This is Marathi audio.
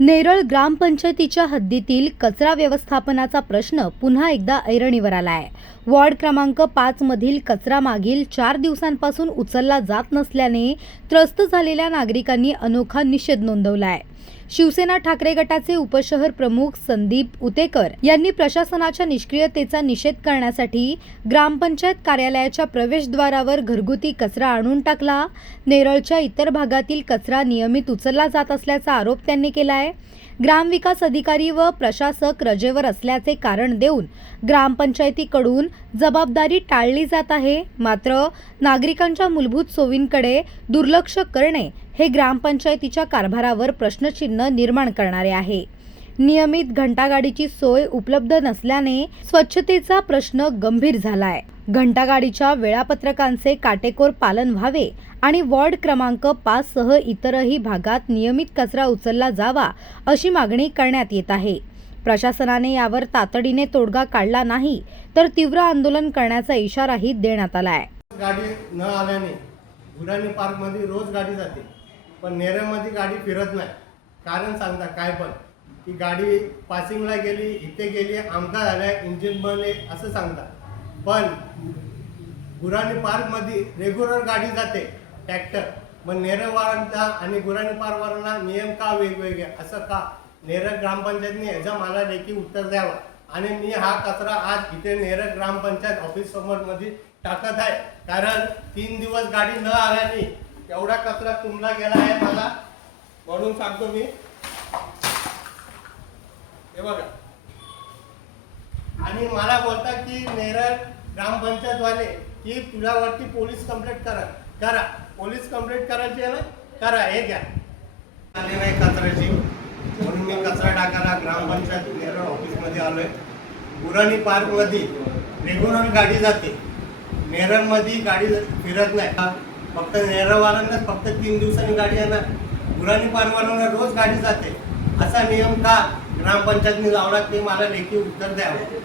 नेरळ ग्रामपंचायतीच्या हद्दीतील कचरा व्यवस्थापनाचा प्रश्न पुन्हा एकदा ऐरणीवर आला आहे। वॉर्ड क्रमांक 5 मधील कचरा मागील 4 दिवसांपासून उचलला जात नसल्याने त्रस्त झालेल्या नागरिकांनी अनोखा निषेध नोंदवला आहे। शिवसेना ठाकरे गटाचे उपशहर प्रमुख संदीप उतेकर यांनी प्रशासनाच्या निष्क्रियतेचा निषेध करण्यासाठी ग्रामपंचायत कार्यालयाच्या प्रवेशद्वारावर घरगुती कचरा आणून टाकला। नेरळच्या इतर भागातील कचरा नियमित उचलला जात असल्याचा आरोप त्यांनी केला आहे। ग्रामविकास अधिकारी व प्रशासक रजेवर असल्याचे कारण देऊन ग्रामपंचायतीकडून जबाबदारी टाळली जात आहे। मात्र नागरिकांच्या मूलभूत सोयींकडे दुर्लक्ष करणे हे ग्रामपंचायतीच्या कारभारावर प्रश्नचिन्ह निर्माण करणारे आहे। नियमित घंटागाडीची सोय उपलब्ध नसल्याने स्वच्छतेचा प्रश्न गंभीर झाला आहे। घंटागाडीच्या वेळापत्रकांचे काटेकोर पालन व्हावे आणि वॉर्ड क्रमांक 5 सह इतरही भागात नियमित कचरा उचलला जावा अशी मागणी करण्यात येत आहे। प्रशासनाने यावर तातडीने तोडगा काढला नाही तर तीव्र आंदोलन करण्याचा इशाराही देण्यात आला आहे। गाडी न आल्याने गुराणी पार्क मध्ये रोज गाडी जाते, पण नेरळमध्ये गाडी फिरत नाही। कारण सांगता काय पण की गाडी पासिंगला गेली, इथे गेली, आमका झालाय, इंजिन बनले असं सांगता। पण गुराणी पार्क मध्ये रेग्युलर गाडी जाते ट्रॅक्टर, पण नेरळवाल्यांचा आणि गुराणी पार्क वाल्यांना नियम का वेगवेगळे असं का? नेरळ ग्रामपंचायतने याचा मला लेखी उत्तर द्यावा आणि मी हा कचरा आज इथे नेरळ ग्रामपंचायत ऑफिस समोर मध्ये टाकत आहे। कारण 3 दिवस गाडी न आल्याने एवढा कचरा तुंबला गेला आहे मला, म्हणून सांगतो मी। हे बघा, आणि मला बोलतात की नेरळ ग्रामपंचायत वाले की तुझ्यावरती पोलीस कंप्लेंट करा। पोलीस कंप्लेंट करायची आहे ना, करा, हे घ्या। आली नाही कचऱ्याची, म्हणून मी कचरा टाकायला ग्रामपंचायत नेरळ ऑफिसमध्ये आलोय। गुराणी पार्क मध्ये रेग्युलर गाडी जाते, नेरळमध्ये गाडी फिरत नाही। फक्त नेरळवाल्यांनाच फक्त 3 दिवसांनी गाडी येणार, गुराणी पार्कवाल्यांना रोज गाडी जाते। असा नियम का ग्रामपंचायतने लावला ते मला लेखी उत्तर द्यावं।